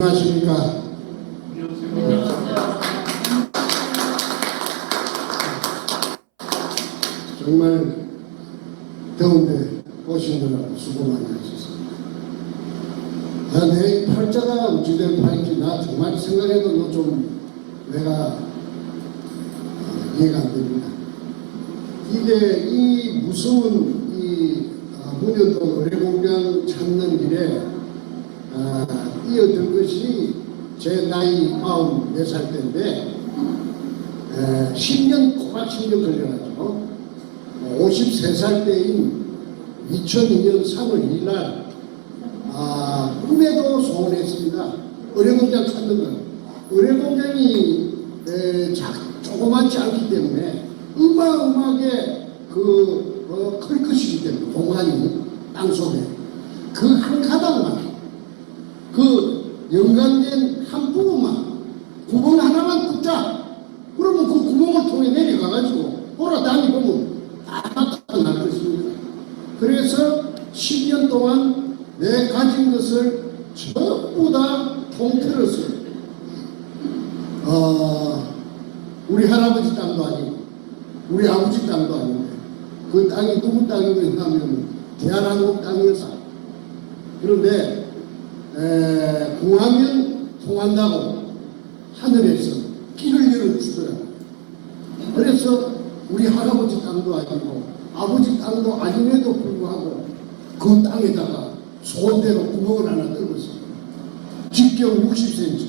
안녕하십니까. 정말 더운데 오시느라 수고 많이 하셨습니다. 내 팔자가 어찌된 팔인지 나 정말 생각해도 좀 내가 이해가 안 됩니다. 이게 이 무서운 이 문여도 의뢰공장 찾는 길에 뛰어든 것이 제 나이 44살 때인데 10년 꼬박 10년 걸려가지고 53살 때인 2002년 3월 2일 날 꿈에도 소원했습니다. 의뢰공장 찾는 건 의뢰공장이 조그맣지 않기 때문에 어마어마하게 클 것이기 때문에 공간이 땅속에 그 한 가닥만 연관된 한 부분만 구멍 하나만 뚫자. 그러면 그 구멍을 통해 내려가가지고 돌아다니보면 다 나타날 것입니다. 그래서 10년 동안 내 가진 것을 전부 다 통틀어서 우리 할아버지 땅도 아니고 우리 아버지 땅도 아닌데 그 땅이 누구 땅이냐 하면 대한민국 땅이었어. 그런데 구하면 통한다고 하늘에서 길을 열어주더라고요. 그래서 우리 할아버지 땅도 아니고 아버지 땅도 아님에도 불구하고 그 땅에다가 소원대로 구멍을 하나 뚫었어요. 직경 60cm,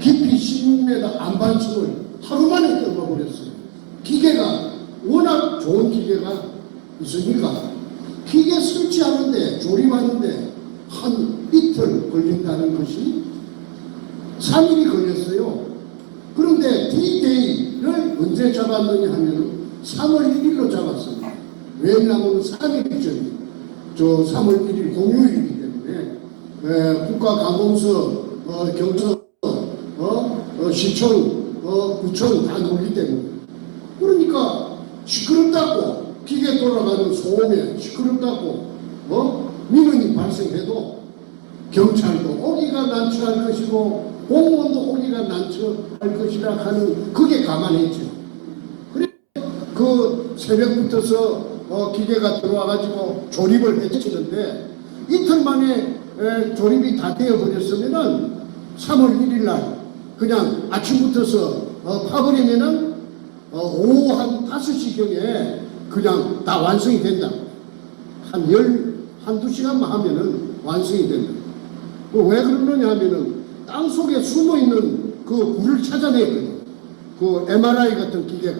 깊이 16m 안반숙을 하루 만에 뚫어버렸어요. 기계가 워낙 좋은 기계가 있으니까 기계 설치하는데 조립하는데 한 이틀 걸린다는 것이 3일이 걸렸어요. 그런데 D-Day를 언제 잡았느냐 하면 3월 1일로 잡았습니다. 왜냐하면 3일 전이 3월 1일 공휴일이기 때문에 국가관공서, 경찰, 시청, 구청 다 놀기 때문에 그러니까 시끄럽다고 기계 돌아가는 소음에 시끄럽다고 민원이 발생해도 경찰도 오기가 난처할 것이고 공무원도 오기가 난처할 것이라 하는 그게 감안했죠. 그래 그 새벽부터서 기계가 들어와가지고 조립을 해치는데 이틀 만에 조립이 다 되어버렸으면은 3월 1일 날 그냥 아침부터서 파버리면은 오후 한 5시경에 그냥 다 완성이 된다. 한두 시간만 하면은 완성이 된다. 왜 그러느냐 하면은 땅 속에 숨어 있는 그 굴을 찾아내거든요. 그 MRI 같은 기계가.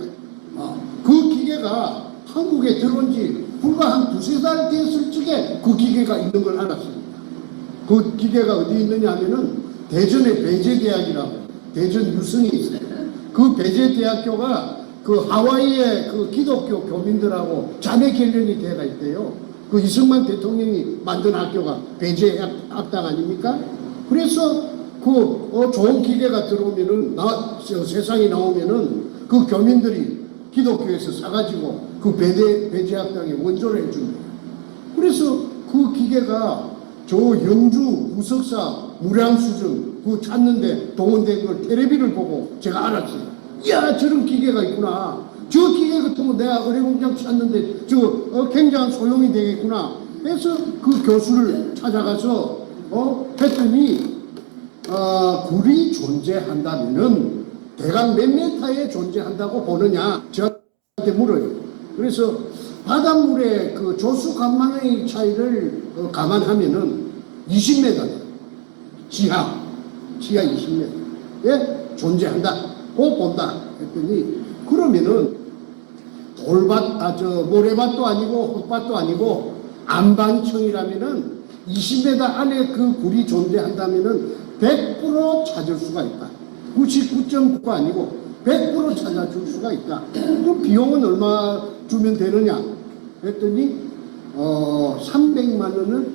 그 기계가 한국에 들어온 지 불과 한 두세 달 됐을 적에 그 기계가 있는 걸 알았습니다. 그 기계가 어디 있느냐 하면은 대전의 배재대학이라고 대전 유성이 있어요. 그 배재대학교가 그 하와이의 그 기독교 교민들하고 자매 결연이 돼가 있대요. 그 이승만 대통령이 만든 학교가 배재학당 아닙니까? 그래서 그 좋은 기계가 들어오면은 세상에 나오면은 그 교민들이 기독교에서 사가지고 그 배재학당에 원조를 해줍니다. 그래서 그 기계가 저 영주 무석사 무량수증 그 찾는데 동원된 걸 텔레비를 보고 제가 알았어요. 이야 저런 기계가 있구나. 저 기계 같은 거 내가 의뢰공장 찾는데 저 굉장한 소용이 되겠구나. 그래서 그 교수를 찾아가서 했더니 굴이 존재한다면은 대강 몇 메타에 존재한다고 보느냐 저한테 물어요. 그래서 바닷물의 그 조수 간만의 차이를 감안하면은 20m 지하 20m에 존재한다. 꼭 본다 했더니 그러면은 모래밭도 아니고 흙밭도 아니고 안반청이라면은 20m 안에 그 굴이 존재한다면은 100% 찾을 수가 있다. 99.9가 아니고 100% 찾아줄 수가 있다. 그 비용은 얼마 주면 되느냐 했더니 300만 원을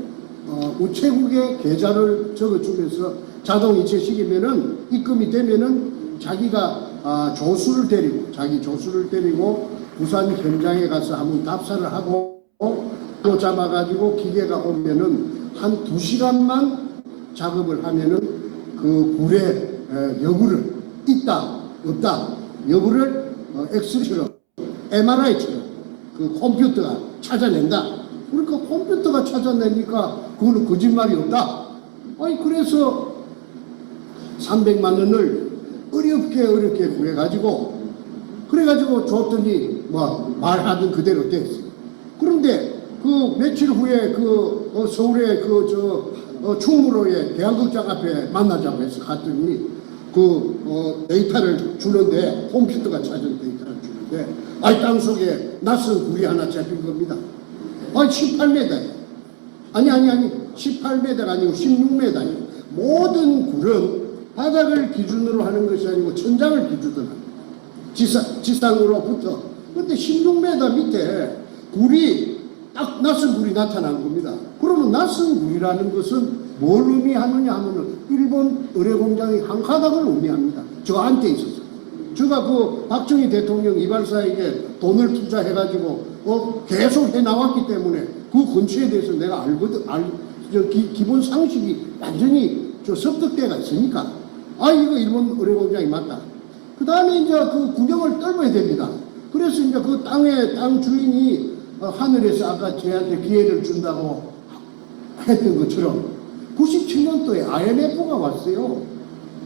우체국에 계좌를 적어주면서 자동 이체시키면은 입금이 되면은 자기가 조수를 데리고 부산 현장에 가서 한번 답사를 하고 또 잡아가지고 기계가 오면은 한 2시간만 작업을 하면은 그 굴의 여부를 있다 없다 여부를 엑스처럼 MRI처럼 그 컴퓨터가 찾아낸다. 그러니까 컴퓨터가 찾아내니까 그거는 거짓말이 없다. 아니 그래서 300만 원을 어렵게 구해가지고 그래가지고 줬더니 뭐 말하던 그대로 됐어요. 그런데 그 며칠 후에 그 서울의 충무로의 대한극장 앞에 만나자고 해서 갔더니 데이터를 주는데 컴퓨터가 찾은 데이터를 주는데 땅속에 낯선 굴이 하나 잡힌 겁니다. 18m. 아니 18m가 아니고 16m예요. 모든 굴은 바닥을 기준으로 하는 것이 아니고 천장을 기준으로 하는 지상으로부터. 근데 16m 밑에 굴이 딱 낯선 굴이 나타난 겁니다. 그러면 낯선 굴이라는 것은 뭘 의미하느냐 하면은 일본 의뢰공장의 한 가닥을 의미합니다. 저한테 있어서. 제가 그 박정희 대통령 이발사에게 돈을 투자해가지고 계속 해 나왔기 때문에 그 근처에 대해서 내가 알거든. 기본 상식이 완전히 습득대가 있으니까 이거 일본 의뢰공장이 맞다. 그 다음에 이제 그 구경을 떨어야 됩니다. 그래서 이제 그 땅 주인이 하늘에서 아까 저한테 기회를 준다고 했던 것처럼 97년도에 IMF가 왔어요.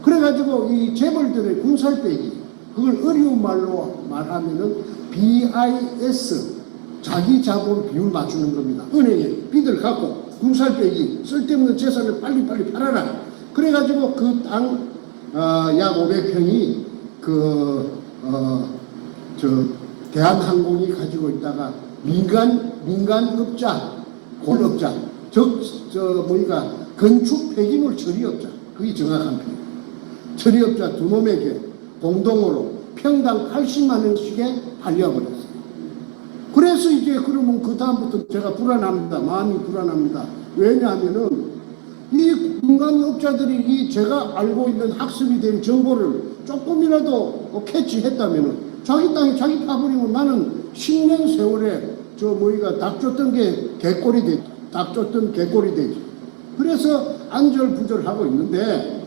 그래가지고 이 재벌들의 군살빼기, 그걸 어려운 말로 말하면은 BIS, 자기 자본 비율 맞추는 겁니다. 은행에 빚을 갖고 군살빼기, 쓸데없는 재산을 빨리빨리 팔아라. 그래가지고 그 땅 약 500평이 대한항공이 가지고 있다가 민간업자, 권업자, 건축 폐기물 처리업자, 그게 정확한 표현. 처리업자 두 놈에게 공동으로 평당 80만 원씩에 팔려버렸어요. 그래서 이제 그러면 그 다음부터 제가 불안합니다. 마음이 불안합니다. 왜냐하면은 이 민간업자들이 제가 알고 있는 학습이 된 정보를 조금이라도 캐치했다면은 자기 땅에 자기 파버리면 나는 10년 세월에 닭 쫓던 게 개꼴이 되지. 닭 쫓던 개꼴이 되지. 그래서 안절부절하고 있는데,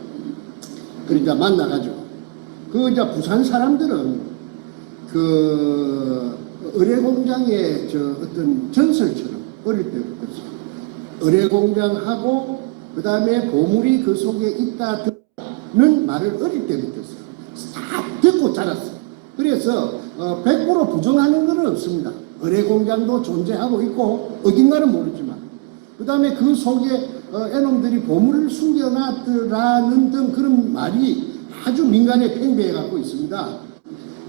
그러니까 만나가지고. 이제 부산 사람들은 의뢰공장의 어떤 전설처럼 어릴 때부터 의뢰공장하고 그 다음에 보물이 그 속에 있다는 말을 어릴 때부터 다 듣고 자랐어요. 그래서 100% 부정하는 건 없습니다. 의뢰공장도 존재하고 있고 어딘가는 모르지만 그 다음에 그 속에 애놈들이 보물을 숨겨놨더라는 등 그런 말이 아주 민간에 팽배해 갖고 있습니다.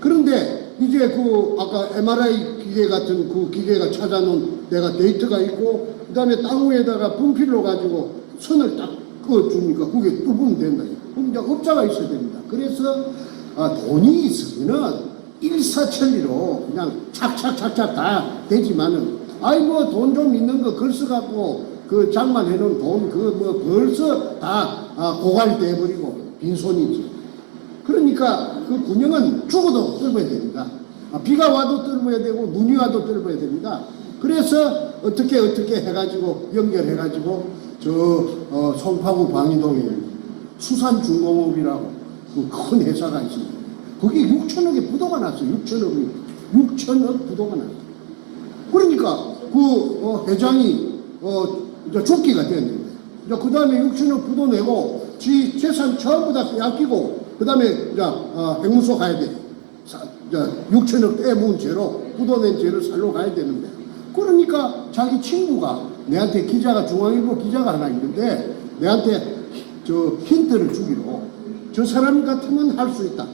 그런데 이제 아까 MRI 기계 같은 그 기계가 찾아놓은 내가 데이터가 있고 그 다음에 땅 위에다가 분필로 가지고 선을 딱 그어주니까 그게 뚫으면 된다. 그럼 이제 업자가 있어야 됩니다. 그래서 돈이 있으면은 일사천리로 그냥 착착착착 다 되지만은 돈 좀 있는 거 걸써 갖고 장만해 놓은 돈 벌써 다 고갈돼 버리고 빈손이지. 그러니까 그 군영은 죽어도 떨어야 됩니다. 비가 와도 떨어야 되고 눈이 와도 떨어야 됩니다. 그래서 어떻게 해가지고 연결해가지고 송파구 광희동에 수산중공업이라고 그 큰 회사가 있습니다. 거기 6천억의 부도가 났어요. 6천억 부도가 났어요. 그러니까 회장이 이제 죽기가 됐는데 그 다음에 6천억 부도 내고 지 재산 전부 다 빼앗기고 그 다음에 백문소 가야 돼. 6천억 떼문 죄로 부도낸 죄를 살로 가야 되는데 그러니까 자기 친구가 내한테 중앙일보 기자가 하나 있는데 내한테 힌트를 주기로 저 사람 같으면 할 수 있다.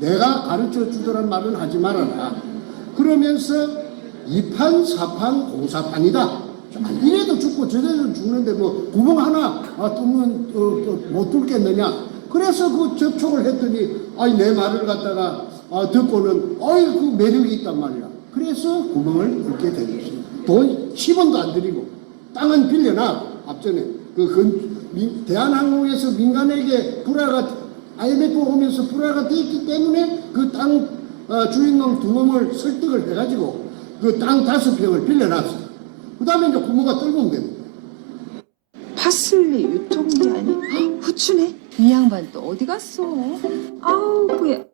내가 가르쳐 주더란 말은 하지 말아라. 그러면서 2판, 4판, 공사판이다. 이래도 죽고 저래도 죽는데 구멍 하나 뚫으면 못 뚫겠느냐. 그래서 접촉을 했더니 내 말을 갖다가 듣고는 그 매력이 있단 말이야. 그래서 구멍을 뚫게 된 것입니다. 돈 10원도 안 들이고 땅은 빌려놔. 앞전에 대한항공에서 민간에게 IMF 오면서 불화가 되었기 때문에 그 땅 주인놈 두 놈을 설득을 해가지고 그 땅 5평을 빌려놨어. 그 다음에 이제 부모가 떨고 온 겁니다. 파슬리 유통기한이 후추네. 이 양반 또 어디 갔어? 아우 뭐야.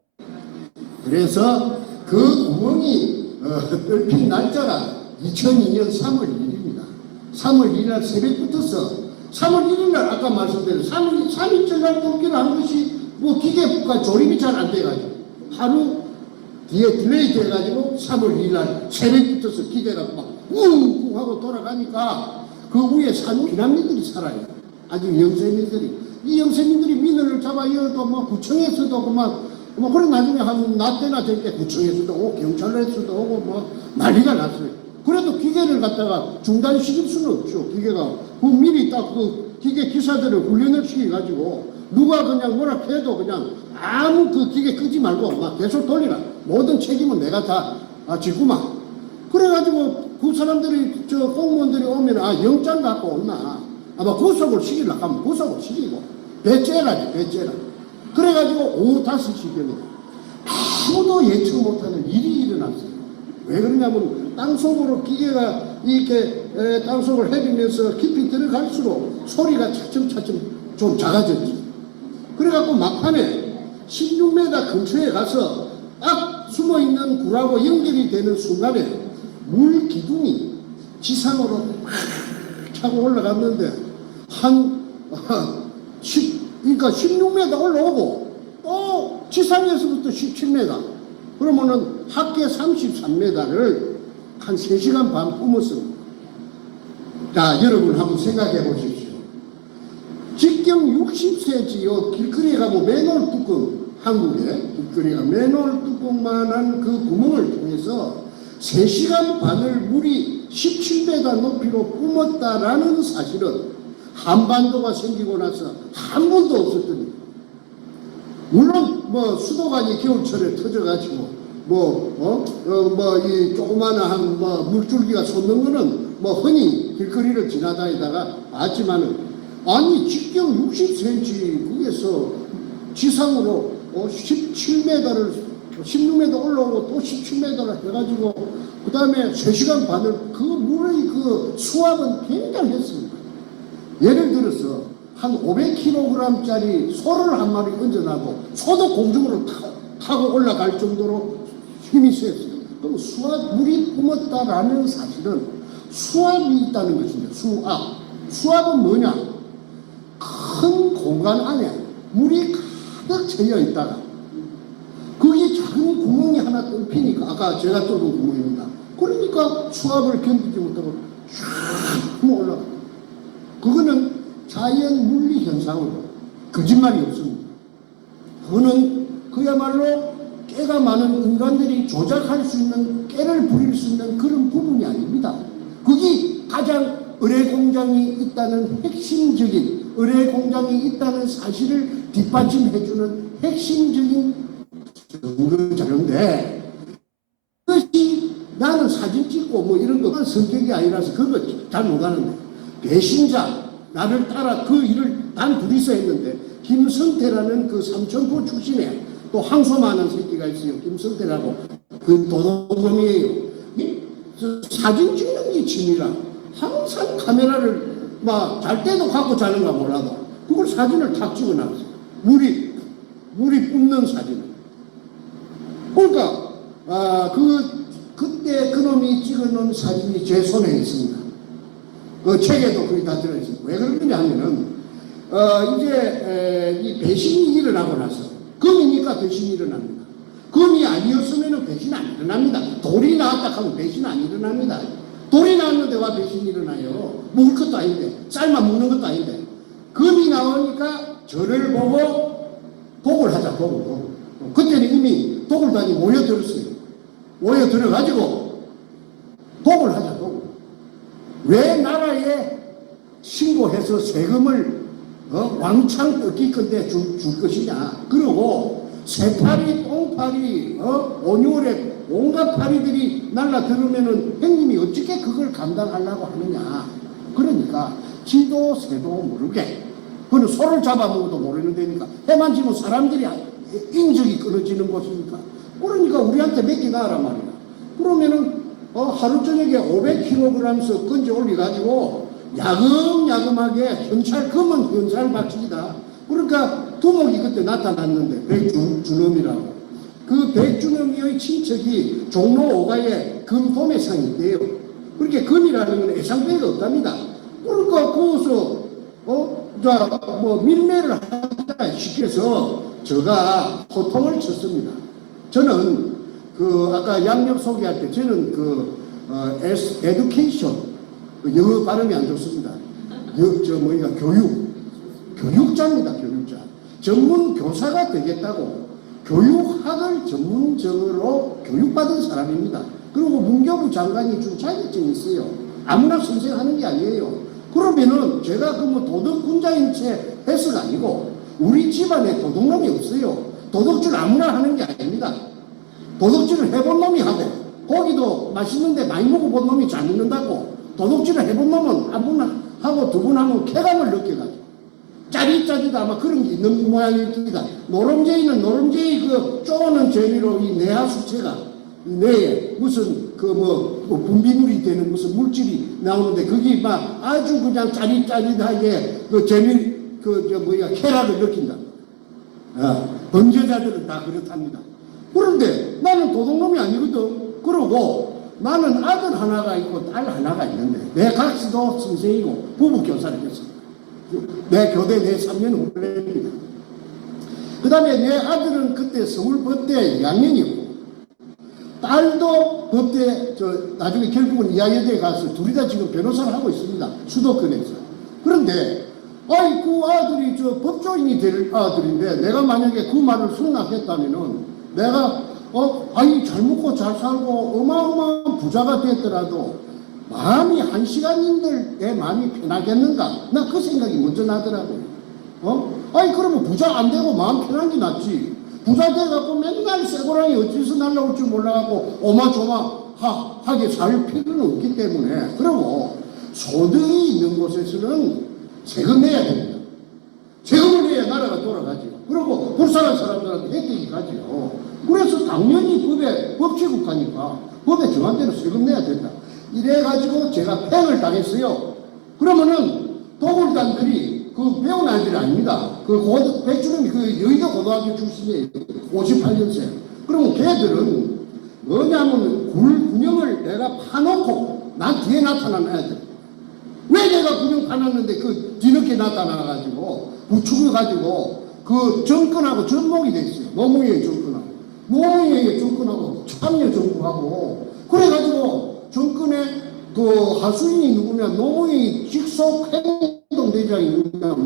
그래서 그 구멍이 뚫힌 날짜가 2002년 3월 1일입니다. 3월 1일 날 새벽부터서 3월 1일 날 아까 말씀드린 3일째 날 뽑기를 한 것이 뭐 기계가 조립이 잘 안 돼가지고 하루 뒤에 딜레이 돼가지고 3월 2일 날 새벽부터서 기계가 막 웅웅 하고 돌아가니까 그 위에 산 피난민들이 살아요. 아주 영세민들이. 이 영세민들이 민원을 잡아 이어도 뭐 구청에서도 뭐 그런 나중에 한 낮 때나 될 때 구청에서도 오고 경찰에서도 오고 뭐 난리가 났어요. 그래도 기계를 갖다가 중단시킬 수는 없죠. 기계가 그 미리 딱 그 기계 기사들을 훈련을 시켜가지고 누가 그냥 뭐라 해도 그냥 아무 그 기계 끄지 말고 막 계속 돌리라. 모든 책임은 내가 다 지구만. 그래가지고 그 사람들이 저 공무원들이 오면 영장 갖고 온나 아마 구속을 시키려고 하면 구속을 시키고 배째라지 배째라. 그래가지고 오후 5시경에 아무도 예측 못하는 일이 일어났어요. 왜 그러냐면 땅속으로 기계가 이렇게 땅속을 헤비면서 깊이 들어갈수록 소리가 차츰차츰 좀 작아졌지. 그래갖고 막판에 16m 근처에 가서 딱 숨어있는 굴하고 연결이 되는 순간에 물 기둥이 지상으로 막 차고 올라갔는데 그러니까 16m 올라오고 또 지상에서부터 17m 그러면은 합계 33m를 한 3시간 반 뿜었습니다. 자, 여러분 한번 생각해 보십시오. 직경 60cm요 길거리에 가면 맨홀 뚜껑, 한국에 길거리가 맨홀 뚜껑만한 그 구멍을 통해서 3시간 반을 물이 17m 높이로 뿜었다라는 사실은 한반도가 생기고 나서 한 번도 없었던 일이에요. 물론 뭐 수도관이 겨울철에 터져가지고 이 조그마한 물줄기가 솟는 거는 뭐 흔히 길거리를 지나다니다가 봤지만은 아니 직경 60cm 거기에서 지상으로 17m를 16m 올라오고 또 17m를 해가지고 그 다음에 3시간 반을 그 물의 그 수압은 굉장했습니다. 예를 들어서 한 500kg짜리 소를 한 마리 얹어놔도 소도 공중으로 타고 올라갈 정도로 힘이 셌어요. 그럼 물이 뿜었다라는 사실은 수압이 있다는 것입니다. 수압은 뭐냐? 큰 공간 안에 물이 가득 채여 있다가 거기 작은 구멍이 하나 뚫히니까 아까 제가 뚫은 구멍입니다. 그러니까 수압을 견디지 못하고 쫙 올라가. 그거는 자연 물리 현상으로 거짓말이 없습니다. 그거는 그야말로 깨가 많은 인간들이 조작할 수 있는 깨를 부릴 수 있는 그런 부분이 아닙니다. 거기 가장 의뢰공장이 있다는 핵심적인 의뢰공장이 있다는 사실을 뒷받침해주는 핵심적인 증거 자료인데 그것이 나는 사진 찍고 뭐 이런 것만 성격이 아니라서 그거 잘 못하는데 배신자 나를 따라 그 일을 단 둘이서 했는데 김성태라는 그 삼천포 출신에 또 항소많은 새끼가 있어요. 김성태라고 그 도둑놈이에요. 사진 찍는 게 취미라 항상 카메라를 막 잘 때도 갖고 자는가 몰라도 그걸 사진을 탁 찍어놨어요. 물이 뿜는 사진을. 그러니까 그때 그놈이 찍어놓은 사진이 제 손에 있습니다. 그 책에도 거의 다 들어있습니다. 왜 그러느냐 하면은 이제 이 배신이 일어나고 나서 금이니까 배신이 일어납니다. 금이 아니었으면 배신 안 일어납니다. 돌이 나왔다 하면 배신 안 일어납니다. 돌이 나왔는데 와 배신이 일어나요? 먹을 것도 아닌데 삶아 먹는 것도 아닌데 금이 나오니까 저를 보고 독을 하자 독을. 그때는 이미 독을 다니 모여들었어요. 모여들어가지고 독을 하자 독을. 왜 나라에 신고해서 세금을 왕창 뜯기건데 줄 것이냐. 그리고 새파리, 똥파리, 온유월에 온갖 파리들이 날라들으면은 형님이 어떻게 그걸 감당하려고 하느냐. 그러니까 지도 새도 모르게 그는 소를 잡아먹어도 모르는 데니까 해만 지면 사람들이 인적이 끊어지는 곳이니까 그러니까 우리한테 맡기나란 말이야. 그러면은 하루 저녁에 500kg씩 건져 올려가지고 야금야금하게 검은 현찰 바치기다. 그러니까 두목이 그때 나타났는데 백준엄이라고. 그 백준엄의 친척이 종로 5가에 금도매상이 있대요. 그렇게 금이라는 건 애상배가 없답니다. 그러니까 거기서 뭐 밀매를 하다 시켜서 제가 호통을 쳤습니다. 저는 그 아까 양력 소개할 때 저는 에듀케이션 영어 발음이 안 좋습니다. 교육자입니다. 교육자. 전문 교사가 되겠다고 교육학을 전문적으로 교육받은 사람입니다. 그리고 문교부 장관이 준 자격증이 있어요. 아무나 선생하는 게 아니에요. 그러면은 제가 그 뭐 도덕군자인 채 해서가 아니고 우리 집안에 도둑놈이 없어요. 도둑질 아무나 하는 게 아닙니다. 도둑질을 해본 놈이 하고 고기도 맛있는데 많이 먹어본 놈이 잘 먹는다고 도둑질을 해본 놈은 한 분 하고 두 분 하면 쾌감을 느껴가지고 짜릿짜릿 아마 그런 게 있는 모양일 겁니다. 노름제이는 노름제이 그 쪼는 재미로 이 내하수체가 뇌에 무슨 뭐 분비물이 되는 무슨 물질이 나오는데 그게 막 아주 그냥 짜릿짜릿하게 그 재미 쾌락을 느낀다. 범죄자들은 다 그렇답니다. 그런데 나는 도둑놈이 아니거든. 그러고 나는 아들 하나가 있고 딸 하나가 있는데 내 각시도 선생이고 부부교사를 했습니다. 내 교대 내 3년 후배입니다. 그 다음에 내 아들은 그때 서울법대 2학년이고 딸도 법대 나중에 결국은 이화여대에 가서 둘이 다 지금 변호사를 하고 있습니다. 수도권에서. 그런데 그 아들이 법조인이 될 아들인데 내가 만약에 그 말을 승낙했다면은 내가 잘 먹고 잘 살고 어마어마한 부자가 됐더라도 마음이 한 시간인들 내 마음이 편하겠는가? 나 그 생각이 먼저 나더라고요. 그러면 부자 안 되고 마음 편한 게 낫지. 부자 돼갖고 맨날 쇠고랑이 어디서 날라올 줄 몰라갖고 오마조마하게 살 필요는 없기 때문에 그리고 소득이 있는 곳에서는 세금 내야 됩니다. 세금을 내야 나라가 돌아가죠. 그리고 불쌍한 사람들한테 혜택이 가죠. 그래서 당연히 법치국가니까 법에 정한 대로 세금 내야 된다. 이래가지고 제가 팽을 당했어요. 그러면은 도굴단들이 배운 아이들이 아닙니다. 백준엄이 여의도 고등학교 출신이에요. 58년생. 그러면 걔들은 뭐냐면 군형을 내가 파놓고 난 뒤에 나타난 애들. 왜 내가 군형 파놨는데 뒤늦게 나타나가지고 부추겨가지고 정권하고 접목이 돼 있어요. 노무현의 정권하고. 노무현의 정권하고 참여 정부하고. 그래가지고 정권에 하수인이 누구냐 노무현이 직속 행동대장이 누구냐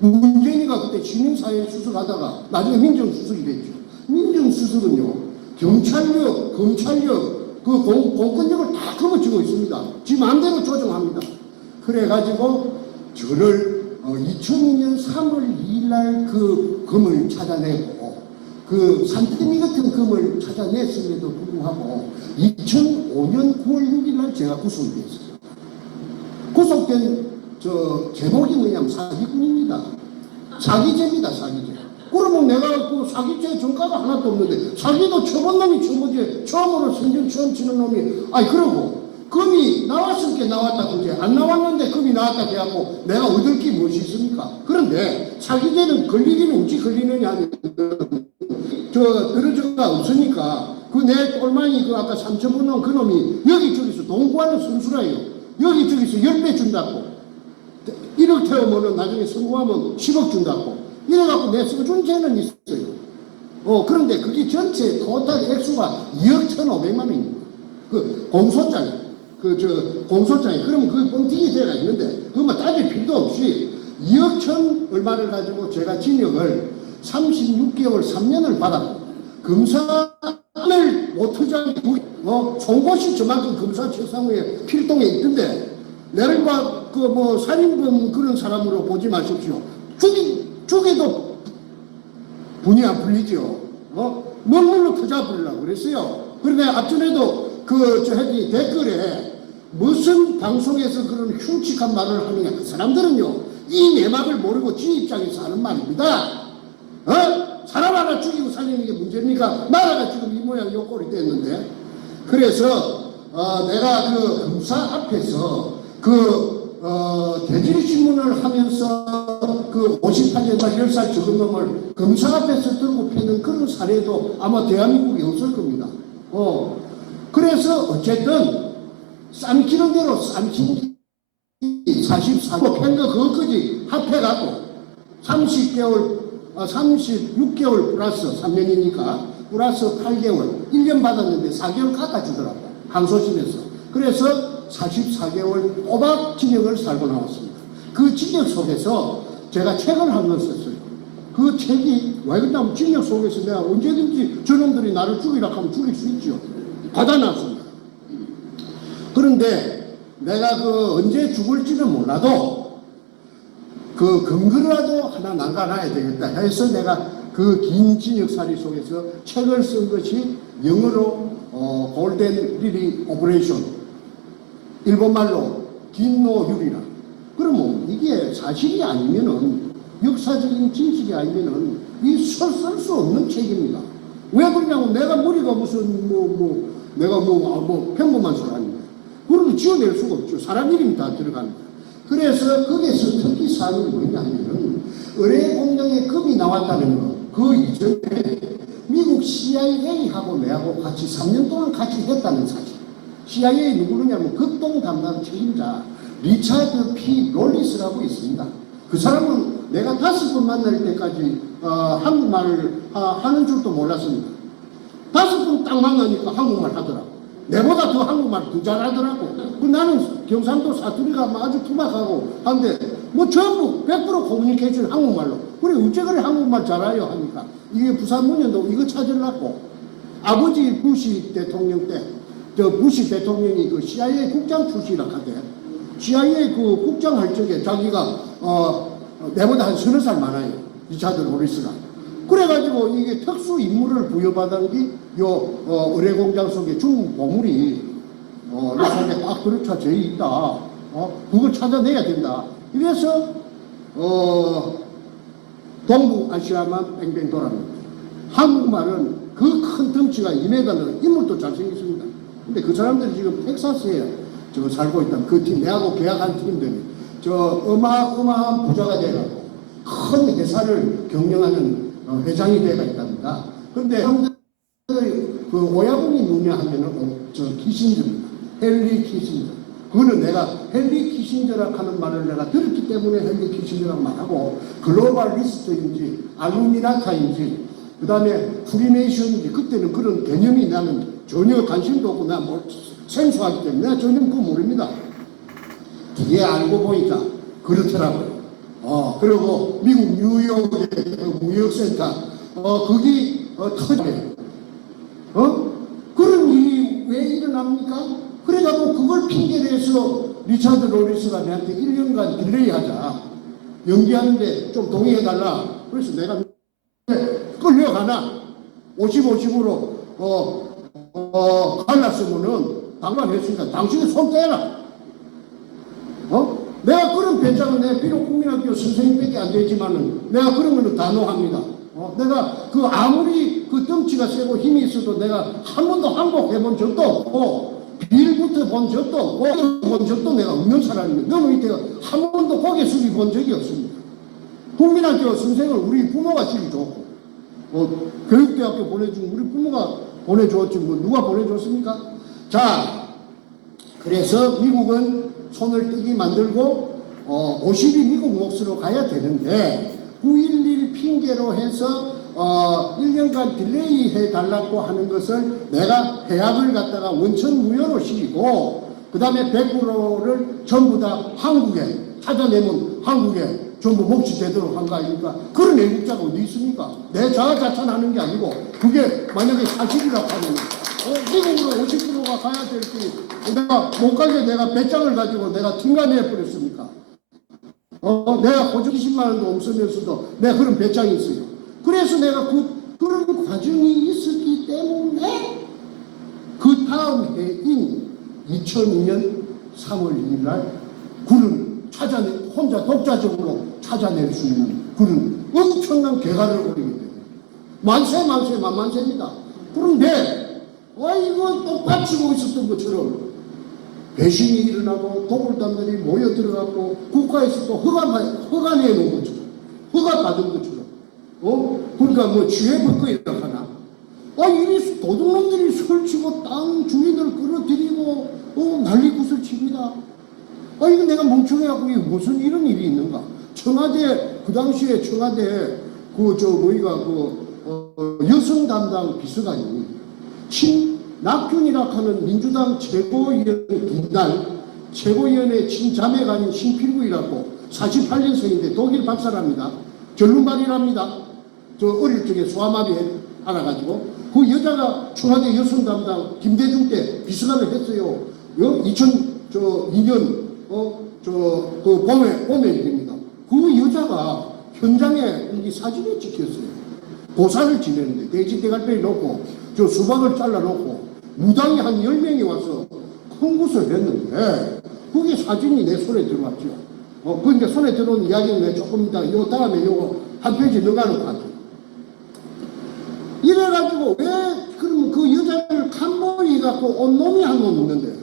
문재인이가 그때 시민사회 수석하다가 나중에 민정수석이 됐죠. 민정수석은요 경찰력, 검찰력 공권력을 다 거머쥐고 있습니다. 지 마음대로 조정합니다. 그래가지고 저를 2002년 3월 2일날 금을 찾아내고 산더미 같은 금을 찾아냈음에도 불구하고 2005년 9월 6일날 제가 구속이 됐어요. 구속된 제목이 뭐냐면 사기꾼입니다. 사기죄입니다. 사기죄. 그러면 내가 사기죄 전과가 하나도 없는데 사기도 쳐본 놈이 처음이지 처음으로 생전 처음 치는 놈이 그러고 금이 나왔을 게 나왔다 그제 안 나왔는데 금이 나왔다 해갖고 내가 얻을 게 무엇이 있습니까? 그런데 사기죄는 걸리기는 어찌 걸리느냐 하면 들어저가 없으니까 내 똘마니 아까 3천분 놈 그놈이 여기저기서 돈 구하는 선수라요. 여기저기서 10배 준다고 1억 태우면은 나중에 성공하면 10억 준다고 이래갖고 내 써준 죄는 있어요. 그런데 그게 전체 토탈 액수가 2억 1,500만 원입니다. 공소장이 공소장이 그러면 뻥튀기 죄가 있는데 그것만 따질 필요도 없이 2억 1,000 얼마를 가지고 제가 징역을 36개월 3년을 받았고 검사를 못하자니 송곳이 저만큼 검사 책상 위에 필동에 있던데 내를 살인범 그런 사람으로 보지 마십시오. 죽여도 분이 안 풀리죠. 먹물로 터져 버리려고 그랬어요. 그런데 앞전에도 댓글에 무슨 방송에서 그런 흉측한 말을 하느냐. 그 사람들은요 이 내막을 모르고 지 입장에서 하는 말입니다. 사람 하나 죽이고 살리는 게 문제입니까? 나라가 지금 이 모양 요 꼴이 됐는데. 그래서 내가 검사 앞에서 대질신문을 하면서 그 58년 10살 적은 놈을 검사 앞에서 들고 패는 그런 사례도 아마 대한민국에 없을 겁니다. 그래서 어쨌든 쌈키는 대로 쌈키기 44고 팬거 그것까지 합해갖고 36개월 플러스 3년이니까 플러스 8개월 1년 받았는데 4개월 깎아주더라고요. 항소심에서. 그래서 44개월 꼬박 징역을 살고 나왔습니다. 그 징역 속에서 제가 책을 한 권 썼어요. 그 책이 왜 그러냐면 징역 속에서 내가 언제든지 저놈들이 나를 죽이라 하면 죽일 수 있죠. 받아놨습니다. 그런데 내가 그 언제 죽을지는 몰라도 그 근거라도 하나 남겨놔야 되겠다 해서 내가 그 긴 징역살이 속에서 책을 쓴 것이 영어로 골든 리리 오퍼레이션, 일본말로 긴노유리라. 그러면 이게 사실이 아니면은 역사적인 진실이 아니면은 이 쓸 수 없는 책입니다. 왜 그러냐면 내가 머리가 무슨 내가 평범한 사람입니다. 그러면 지어낼 수가 없죠. 사람 이름이 다 들어갑니다. 그래서 거기에서 특히 사안이 뭐냐면은 의뢰 공장에 급이 나왔다는 거. 그 이전에 미국 CIA하고 내하고 같이 3년 동안 같이 했다는 사실. CIA 누구느냐면 극동 담당 책임자 리차드 P. 롤리스라고 있습니다. 그 사람은 내가 5번 만날 때까지 한국말을 하는 줄도 몰랐습니다. 5번 딱 만나니까 한국말 하더라고. 내보다 더 한국말 더 잘하더라고. 나는 경상도 사투리가 아주 투박하고 한데 전부 100% 커뮤니케이션 한국말로. 그래 어째 그래 한국말 잘해요 하니까 이게 부산문연도 이거 찾으려고 아버지 부시 대통령 때 부시 대통령이 그 CIA 국장 출신이라 하대. CIA 그 국장 할 적에 자기가 내보다 한 30살 많아요. 리차드 로리스가. 그래가지고 이게 특수 임무를 부여받은 게 의뢰 공장 속에 중국 보물이 이 속에 딱 들어차져 있다. 그걸 찾아내야 된다. 이래서 동북아시아만 뺑뺑 돌아갑니다. 한국말은 그 큰 덩치가 2m는 인물도 잘생겼습니다. 근데 그 사람들이 지금 텍사스에 살고 있다. 그 팀, 내하고 계약한 팀들이 어마어마한 부자가 돼가지고 큰 회사를 경영하는 회장이 돼가 있답니다. 근데 그 오야분이 누냐 하면은 키신저입니다. 헨리 키신저. 그거는 내가 헨리 키신저라고 하는 말을 내가 들었기 때문에 헨리 키신저라고 말하고 글로벌리스트인지 알루미나타인지 그 다음에 프리메이션인지 그때는 그런 개념이 나는 전혀 관심도 없고 나 생소하기 때문에 내가 전혀 그거 모릅니다. 뒤에 알고 보니까 그렇더라고요. 그리고 미국 뉴욕의 그 무역센터 거기 터져요. 그런 일이 왜 일어납니까? 그래가지고 그걸 핑계로 해서 리차드 로리스가 내한테 1년간 딜레이 하자. 연기하는데 좀 동의해달라. 그래서 내가 끌려가나 50-50으로 갈랐으면은 당관했으니까 당신이 손 떼라. 내가 그런 배짱은 내가 비록 국민학교 선생님밖에 안 되지만은 내가 그런 거는 단호합니다. 내가 그 아무리 그 덩치가 세고 힘이 있어도 내가 한 번도 항복해 본 적도 없고 빌부터 본 적도 없고 본 적도 내가 없는 사람입니다. 너무 이때가 한 번도 고개 숙이 본 적이 없습니다. 국민학교 선생을 우리 부모가 지기 좋고 교육대학교 보내준 우리 부모가 보내줬지 누가 보내줬습니까? 자, 그래서 미국은 손을 떼기 만들고 50이 미국 몫으로 가야 되는데 9.11 핑계로 해서 1년간 딜레이 해달라고 하는 것을 내가 해약을 갖다가 원천무효로 시키고 그 다음에 100%를 전부 다 한국에 찾아내면 한국에 전부 몫이 되도록 한 거 아닙니까? 그런 애국자가 어디 있습니까? 내 자아자찬하는 게 아니고 그게 만약에 사실이라고 하면 미국으로 50%가 가야 될 때 내가 못 가게 내가 배짱을 가지고 내가 튕가내버렸습니까? 내가 보증 20만 원도 없으면서도 내가 그런 배짱이 있어요. 그래서 내가 그런 과정이 있었기 때문에 그 다음 해인 2002년 3월 2일 날 그런 혼자 독자적으로 찾아낼 수 있는 그런 엄청난 개가를 올리게 됩니다. 만세입니다. 그런데 이거 똑바치고 있었던 것처럼 배신이 일어나고 도굴단들이 모여 들어가고 국가에서 또 허가내 놓은 것처럼 허가 받은 것처럼 그러니까 뭐 지혜법거리라 하나 이리 도둑놈들이 설치고 땅 주민들을 끌어들이고 난리굿을 칩니다. 이거 내가 멍청해갖고 이게 무슨 이런 일이 있는가. 청와대 그 당시에 청와대 여성 담당 비서관이 낙균이라 하는 민주당 최고위원 분단 최고위원회 친자매가 아닌 신필구이라고 48년생인데 독일 박사랍니다. 결론발이랍니다. 저 어릴 적에 소아마비 알아가지고 그 여자가 청와대 여성 담당 김대중 때 비서관을 했어요. 2002년 그 봄에 일입니다. 그 여자가 현장에 이 사진이 찍혔어요. 고사를 지내는데 돼지 대갈배를 놓고 저 수박을 잘라놓고 무당이 한 10명이 와서 큰 것을 했는데 그게 사진이 내 손에 들어왔죠. 그런데 손에 들어온 이야기는 내가 조금 이따 요 다음에 요거 한 페이지 넣어가는 것 같아요. 이래가지고 왜 그러면 그 여자를 칸보이갖고 온 놈이 한 놈 있는데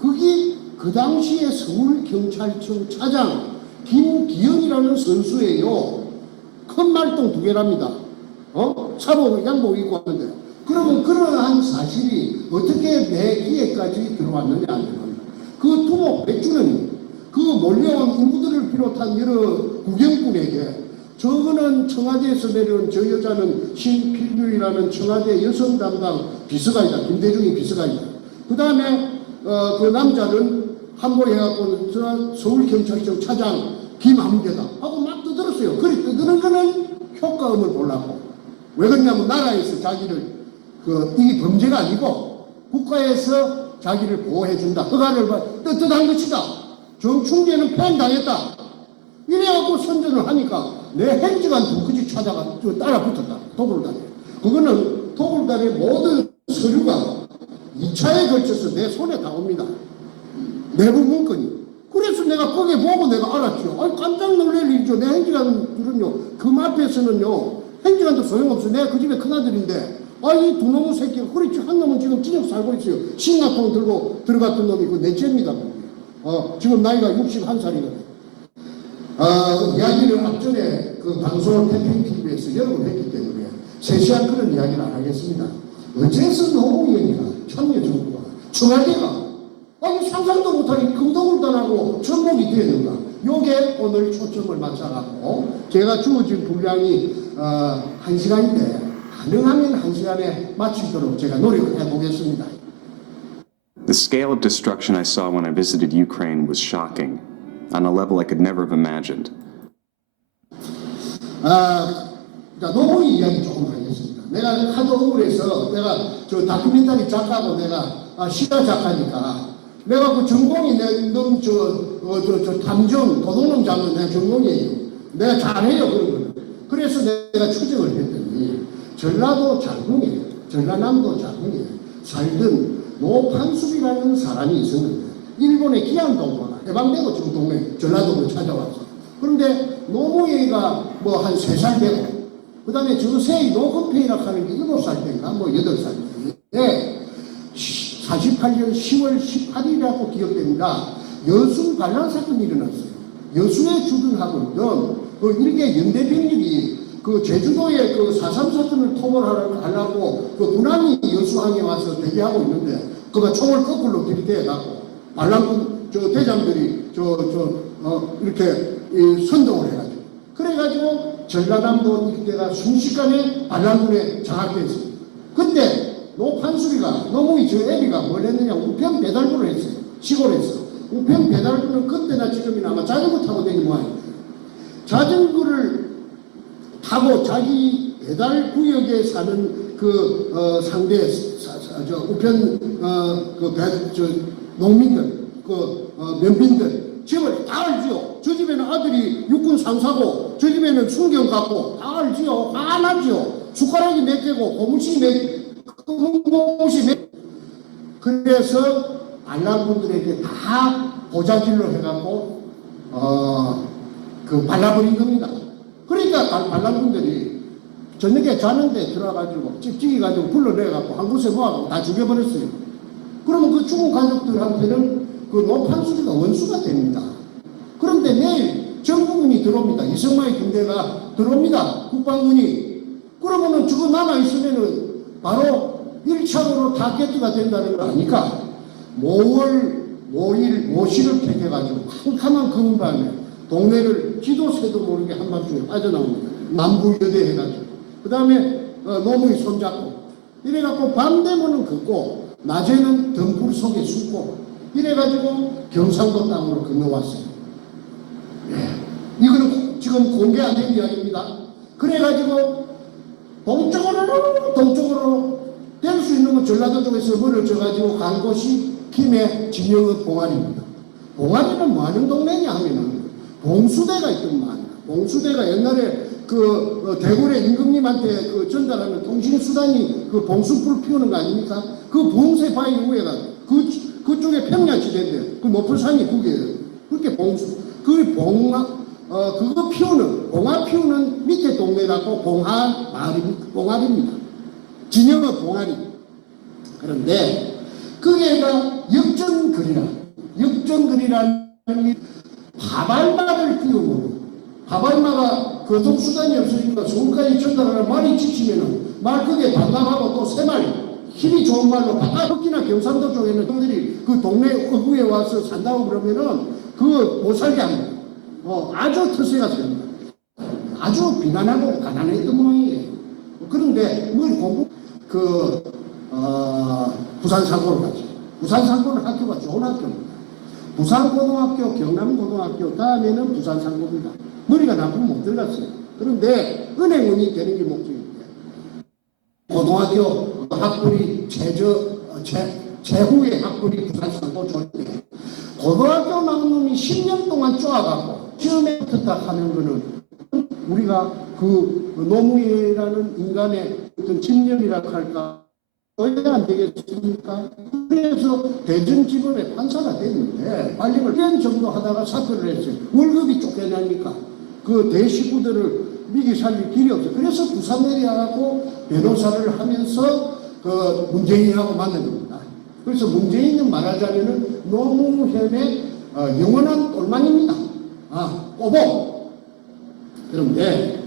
그게 그 당시에 서울경찰청 차장 김기현이라는 선수예요. 큰 말똥 2개랍니다. 사복 양복 입고 왔는데 그러면 그러한 사실이 어떻게 내 귀에까지 들어왔느냐 하면 그 두목 백주는 그 몰려온 인부들을 비롯한 여러 구경꾼에게 저거는 청와대에서 내려온 저 여자는 신필규이라는 청와대 여성 담당 비서관이다. 김대중이 비서관이다. 그 다음에 그 남자는 한보해갖고 서울경찰청 차장 김한계다 하고 막 떠들었어요. 그래 떠드는 거는 효과음을 보려고. 왜 그러냐면 나라에서 자기를 이게 범죄가 아니고 국가에서 자기를 보호해준다. 허가를 떳떳한 것이다. 정충재는 폐행당했다. 이래갖고 선전을 하니까 내 행정관 두꺼지 찾아가 따라 붙었다. 도굴단에. 그거는 도굴단의 모든 서류가 2차에 걸쳐서 내 손에 다 옵니다. 내부 문건이. 그래서 내가 거기 보고 내가 알았죠. 깜짝 놀랄 일이죠. 내 행정관들은요. 금 앞에서는요. 행정관도 소용없어. 내가 그 집에 큰아들인데 이 두 놈의 새끼가 그렇지. 한 놈은 지금 진역 살고 있어요. 신나통 들고 들어갔던 놈이 그 넷째입니다. 지금 나이가 61살이거든요. 이야기를 앞전에 그 방송 태평TV에서 여러 번 했기 때문에 세세한 그런 이야기를 안 하겠습니다. 어째서 노무현이가 참여정부가 청와대가 상상도 못하는 금동울단하고 전복이 되었는가. 요게 오늘 초점을 맞춰갖고 제가 주어진 분량이 1시간인데 가능하면 1시간에 마치도록 제가 노력해 보겠습니다. The scale of destruction I saw when I visited Ukraine was shocking, on a level I could never have imagined. 노무현 이야기 조금 하겠습니다. 내가 하도 억울해서 내가 저 다큐멘터리 작가고 내가 시가 작가니까 내가 그 전공이 저 탐정 도둑놈 잡는 내 전공이에요. 내가 잘해요 그런 거는. 그래서 내가 추정을 했더니 전라도 장흥에 전라남도 장흥에 살던 노판숙이라는 사람이 있었는데 일본의 기안동포가 해방되고 지금 동네 전라도로 찾아왔어. 그런데 노무현이가 뭐 한 3살 되고 그 다음에 저세이 노건페이라 하는 게 7살 때인가 뭐 8살 때인데 48년 10월 18일이라고 기억됩니다. 여수 반란 사건이 일어났어요. 여수에 주둔하고 있던 그 일개 연대병력이 그 제주도에 그 4.3 사건을 토벌하려고 그 군함이 여수항에 와서 대기하고 있는데 그가 총을 거꾸로 들이대갖고 반란군 대장들이 이렇게 선동을 해가지고 그래가지고 전라남도 이때가 순식간에 반란군에 장악됐어요. 근데 노판수리가 노무이 저 애비가 뭘 했느냐 우편 배달부를 했어요. 시골에서 우편 배달부는 그때나 지금이나 아마 자전거 타고 다니는 모양이에요. 자전거를 타고 자기 배달 구역에 사는 그 상대 우편 농민들 면빈들 집을 다 알지요. 저 집에는 아들이 육군 상사고 저 집에는 순경 갖고 다 알지요. 다 나지요. 숟가락이 몇 개고 고무신이 고무신 몇 그래서 반란군들에게 다 보자질로 해갖고 그 발라버린 겁니다. 그러니까 반란군들이 저녁에 자는데 들어가가지고 찍찍이가지고 불러내갖고 한 곳에 모아갖고 다 죽여버렸어요. 그러면 그 죽은 가족들한테는 그 노판수리가 원수가 됩니다. 그런데 내일 정부군이 들어옵니다. 이승만의 군대가 들어옵니다. 국방군이. 그러면은 저거 남아있으면은 바로 1차로 타겟가 된다는 거 아니까 모시를 택해가지고 캄캄한 금밤에 동네를 지도새도 모르게 한밤중에 빠져나옵니다. 남부여대 해가지고. 그 다음에 노무이 손잡고 이래갖고 밤 되면은 걷고 낮에는 등불 속에 숨고 이래가지고 경상도 땅으로 건너왔어요. 예. 이거는 지금 공개 안 된 이야기입니다. 그래가지고 동쪽으로 될 수 있는 건 전라도 쪽에서 멀어져가지고 간 곳이 김해 진영읍 봉안입니다. 봉안이는 뭐 하는 동네냐 하면은 봉수대가 있더만. 봉수대가 옛날에 그 대구의 임금님한테 그 전달하는 통신수단이 그 봉수불 피우는 거 아닙니까? 그 봉쇄 바위 위에가 그쪽에 평야지대인데 그 높은 산이 그게요. 그렇게 봉수 그 그거 피우는 봉화 피우는 밑에 동네라고 봉화입니다. 진영은 봉화리. 그런데 거기에가 역전거리라는 하발마를 띄우고 하발마가 교통수단이 없으니까 서울까지 전달하는 말이 지치면은 말 그게 반납하고 또 새 말 힘이 좋은 말로 바깥이나 경상도 쪽에는 형들이 그 동네 어구에 와서 산다고 그러면은 못 살게 합니다. 아주 터세가 셉니다. 아주 비난하고 가난했던 모양이에요. 그런데 뭐 부산 상고를 가죠. 부산 상고는 학교가 좋은 학교입니다. 부산고등학교, 경남고등학교 다음에는 부산 상고입니다. 머리가 나쁘면 못 들어갔어요. 그런데 은행원이 되는 게 목적입니다. 고등학교 학벌이 제후의 학벌이 부산 상고 좋은데 고등학교 나온 놈이 10년 동안 쪼아갖고 시험에 붙었다 하는 거는 우리가 그 노무현이라는 인간의 어떤 집념이라 할까 왜 안 되겠습니까? 그래서 대전지법에 판사가 됐는데 관리를 1년 정도 하다가 사퇴를 했어요. 월급이 쫓겨나니까 그 대식구들을 미기 살릴 길이 없어요. 그래서 부산 내려가고 변호사를 하면서 그 문재인하고 만난 겁니다. 그래서 문재인은 말하자면은 노무현의 영원한 똘만입니다. 꼬봉. 그런데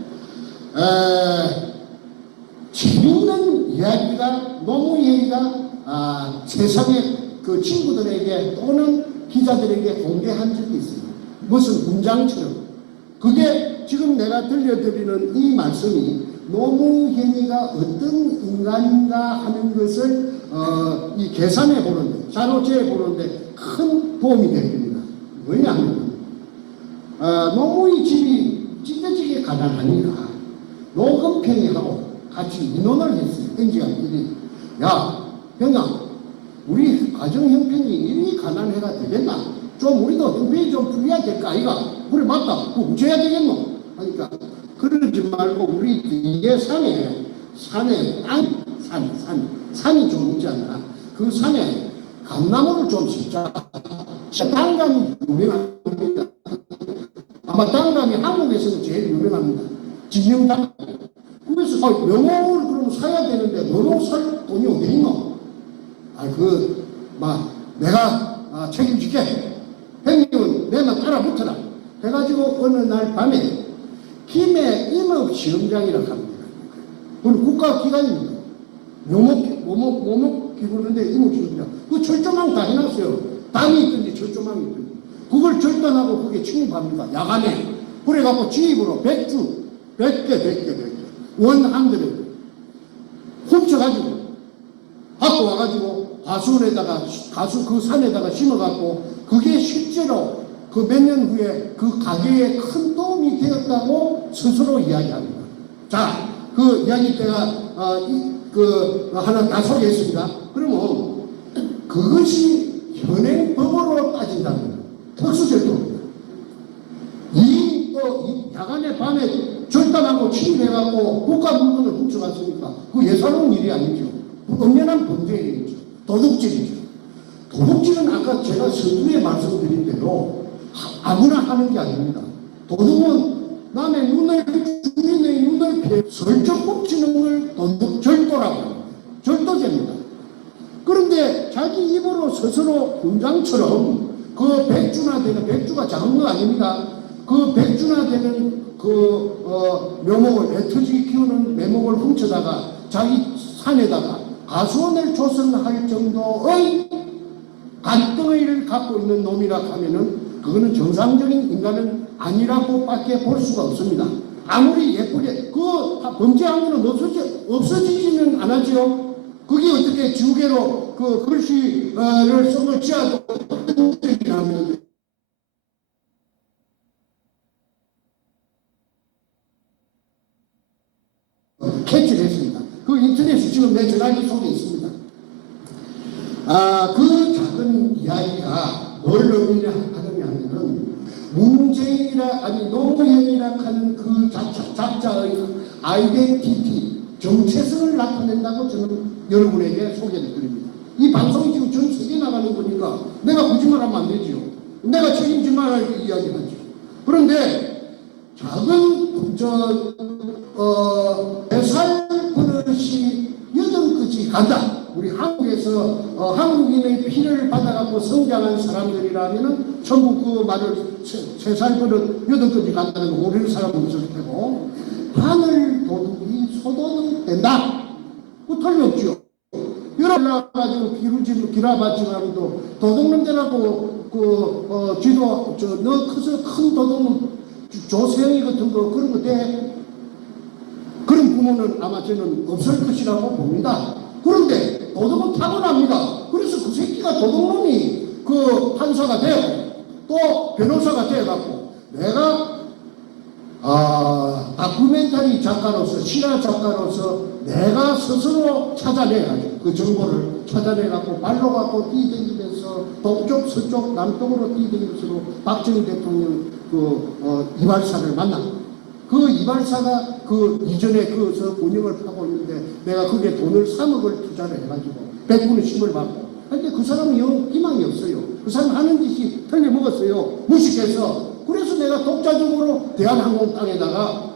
재밌는 이야기가 노무현이가 세상의 그 친구들에게 또는 기자들에게 공개한 적이 있어요. 무슨 문장처럼. 그게 지금 내가 들려드리는 이 말씀이 노무현이가 어떤 인간인가 하는 것을 이 계산해 보는데, 자료재해 보는데 큰 도움이 됩니다. 왜냐하면 노무현 집이 찢어지게 가난하니까 노건평이하고 같이 민원을 했어요. 행지관끼리. 야, 형아, 우리 가정 형편이 이리 가난해가 되겠나? 좀 우리도 형편이 좀 풀려야 될까 아이가? 그래 맞다. 그거 어째야 되겠노? 하니까 그러지 말고 우리 뒤에 산에 산이 좀 있잖아. 그 산에 감나무를 좀 심자. 당감이 유명합니다. 아마 당감이 한국에서는 제일 유명합니다. 진영당. 그래서 명호를 그럼 사야 되는데 명호 살 돈이 어디 있노? 내가 책임질게. 형님은 내만 따라 붙어라. 해가지고 어느 날 밤에 김해 임업시험장이라고 합니다. 그건 국가기관입니다. 묘목 기구인데 임업시험장. 그 철조망 다 해놨어요. 담이 있든지 철조망이 있든지. 그걸 절단하고 그게 침입합니다. 야간에. 그래갖고 지입으로 100개. 원한들을 훔쳐가지고 갖고 와가지고 가수 그 산에다가 심어갖고 그게 실제로 그 몇 년 후에 그 가게에 큰 도움이 되었다고 스스로 이야기합니다. 자, 그 이야기 때가 하나 다 소개했습니다. 그러면 그것이 현행법으로 따진다면 특수절도입니다. 이 야간에 밤에 절단하고 침입해갖고 국가 물건을 훔쳐갔으니까 그 예사로운 일이 아니죠. 엄연한 범죄이죠. 도둑질이죠. 도둑질은 아까 제가 서두에 말씀드린 대로 아무나 하는 게 아닙니다. 도둑은 남의 주민의 눈을 슬쩍 훔치는 걸 절도라고 합니다. 절도죄입니다. 그런데 자기 입으로 스스로 훈장처럼 그 백주나 되는, 백주가 작은 거 아닙니다. 그 백주나 되는 묘목을, 애터지 키우는 묘목을 훔쳐다가 자기 산에다가 가수원을 조성할 정도의 간덩이를 갖고 있는 놈이라 하면은 그거는 정상적인 인간은 아니라고밖에 볼 수가 없습니다. 아무리 예쁘게 그 범죄한 거는 없어지지는 않았죠. 그게 어떻게 지우개로 그 글씨를 손을 쥐어도 하면 캐치를 했습니다. 그 인터넷에 지금 내 전화기 속에 있습니다. 그 작은 이야기가 뭘 의미하느냐 하면은 문재인이라 아니 노무현이라 하는 그 작자의 아이덴티티 정체성을 나타낸다고 저는 여러분에게 소개를 드립니다. 이 방송이 지금 전 세계 나가는 거니까 내가 거짓말하면 안 되지요. 내가 책임질 만할 이야기하죠. 그런데 작은 뱃살 버릇이 여든까지 간다. 우리 한국에서 한국인의 피를 받아갖고 성장한 사람들이라면은 전부 그 말을 세살 버릇 여든까지 간다는 거 모르는 사람은 없을 테고, 하늘 도둑이 소도둑 된다. 그 틀림없죠. 열어가지고 기라바지가도 도둑놈들하고 쥐도 너 커서 큰 도둑은 조세영이 같은 거 그런 거 돼. 그런 부모는 아마 저는 없을 것이라고 봅니다. 그런데 도덕은 타고납니다. 그래서 그 새끼가 도둑놈이 그 판사가 되고 또 변호사가 되어갖고 내가 다큐멘터리 작가로서 실화 작가로서 내가 스스로 찾아내가지고 그 정보를 찾아내갖고 발로 갖고 뛰다니면서 동쪽 서쪽 남쪽으로 뛰다니면서 박정희 대통령 이발사를 만났고 그 이발사가 그 이전에 그서 운영을 하고 있는데 내가 거기에 돈을 3억을 투자를 해가지고 100분의 10을 받고. 근데 그 사람은 영 희망이 없어요. 그 사람 하는 짓이 틀려먹었어요. 무식해서. 그래서 내가 독자적으로 대한항공 땅에다가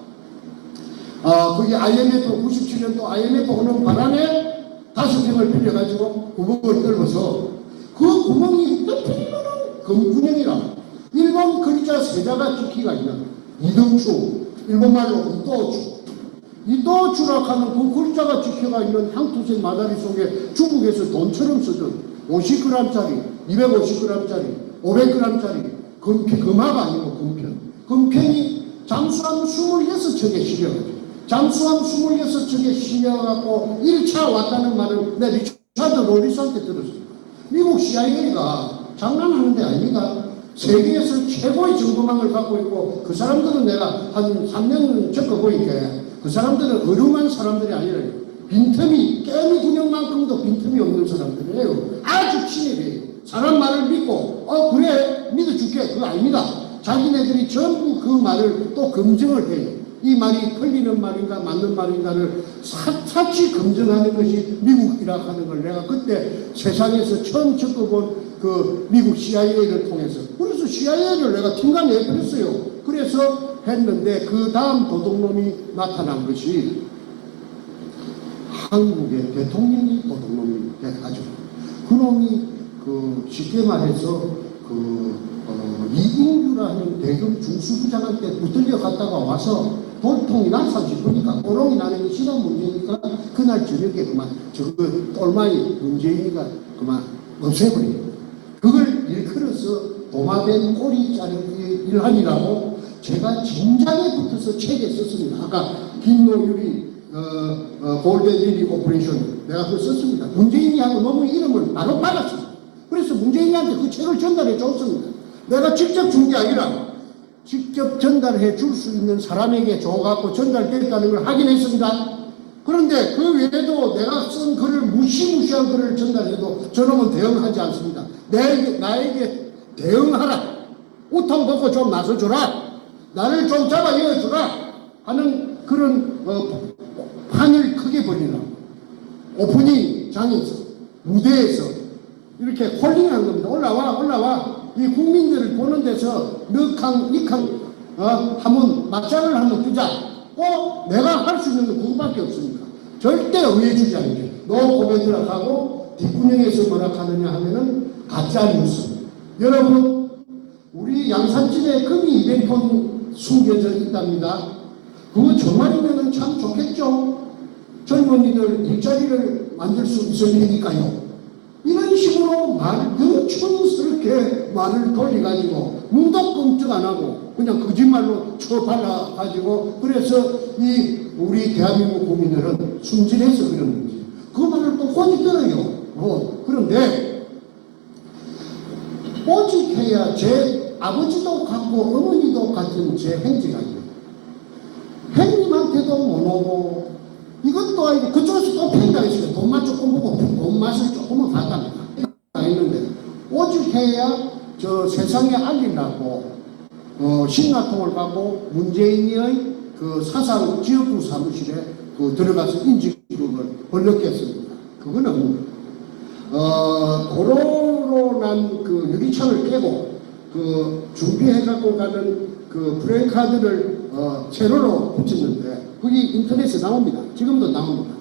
그게 IMF 97년도 IMF 오는 바람에 5평을 빌려가지고 구멍을 뚫어서 그 구멍이 뚫리면은 금군형이라 일본 글자 세자가 찍기가 있는 이등추 일본말로 이또주라 하는 그 글자가 찍혀가 있는 향토색 마다리 속에 중국에서 돈처럼 쓰던 50g짜리, 250g짜리, 500g짜리 금화가 아니고 금편이 잠수함 26척에 실려가지고 잠수함 26척에 실려갖고 1차 왔다는 말을 내 리차드 로리스한테 들었어요. 미국 CIA가 장난하는 데 아닙니다. 세계에서 최고의 정보망을 갖고 있고 그 사람들은 내가 한 3년 겪어보니까 그 사람들은 어lum한 사람들이 아니라 빈틈이 깨미 군형만큼도 빈틈이 없는 사람들이에요. 아주 친해요. 사람 말을 믿고 그래 믿어줄게 그거 아닙니다. 자기네들이 전부 그 말을 또 검증을 해요. 이 말이 틀리는 말인가 맞는 말인가를 사치 검증하는 것이 미국이라 하는 걸 내가 그때 세상에서 처음 겪어본 그 미국 CIA를 통해서 그래서 CIA를 내가 팀간해버렸어요. 그래서 했는데 그 다음 도둑놈이 나타난 것이 한국의 대통령이 도둑놈이 돼가지고 그놈이 쉽게 말해서 이인규라는 대검 중수부장한테 붙들려 갔다가 와서 돌통이 날사지 보니까 꼬롱이 나는 게 시간 문제니까 그날 저녁에 그만 저거 똘마이 문재인이가 그만 없애버려요. 그걸 일컬어서 도마뱀 꼬리 자르기 일환이라고 제가 진작에 붙어서 책에 썼습니다. 아까 김노율이 골든리리 오퍼레이션 내가 그거 썼습니다. 문재인이 하고 너무 이름을 바로 받았습니다. 그래서 문재인한테 그 책을 전달해 줬습니다. 내가 직접 준 게 아니라 직접 전달해 줄 수 있는 사람에게 줘갖고 전달됐다는 걸 확인했습니다. 그런데 그 외에도 내가 쓴 글을 무시무시한 글을 전달해도 저놈은 대응하지 않습니다. 나에게 대응하라. 우통 벗고 좀 나서줘라. 나를 좀 잡아 이어주라. 하는 그런 판을 크게 벌이라고. 오프닝 장에서 무대에서 이렇게 홀링한 겁니다. 올라와. 이 국민들을 보는 데서 니캉 한번 맞짱을 한번 뜨자. 내가 할 수 있는 건 그거밖에 없습니다. 절대 의해주지 않게. 노 코멘트라 하고 뒷구녕에서 뭐라 하느냐 하면은 가짜 뉴스. 여러분, 우리 양산집에 금이 200톤 숨겨져 있답니다. 그거 정말이면 참 좋겠죠? 젊은이들 일자리를 만들 수 있을 테니까요. 이런 식으로 영촌스럽게 말을 돌려가지고 눈도 끔찍 안 하고 그냥 거짓말로 쳐발라가지고 그래서 이 우리 대한민국 국민들은 순진해서 그런 거지. 그 말을 또 혼이 들어요. 그런데 오직해야 제 아버지도 같고 어머니도 같은 제 행지가 있어요. 형님한테도 못 오고 이것도 아니고 그쪽에서 또 팽이가 있어요. 돈만 조금 보고 돈 맛을 조금은 봤답니다. 있는데 오직해야 저 세상에 알리려고 신라통을 가고 문재인의 그 사상 지역구 사무실에 들어가서 인지기록을 번역했습니다. 그거는 도로로 난 그 유리창을 깨고 준비해 갖고 가는 그 프레임카드를 세로로 붙였는데 그게 인터넷에 나옵니다. 지금도 나옵니다.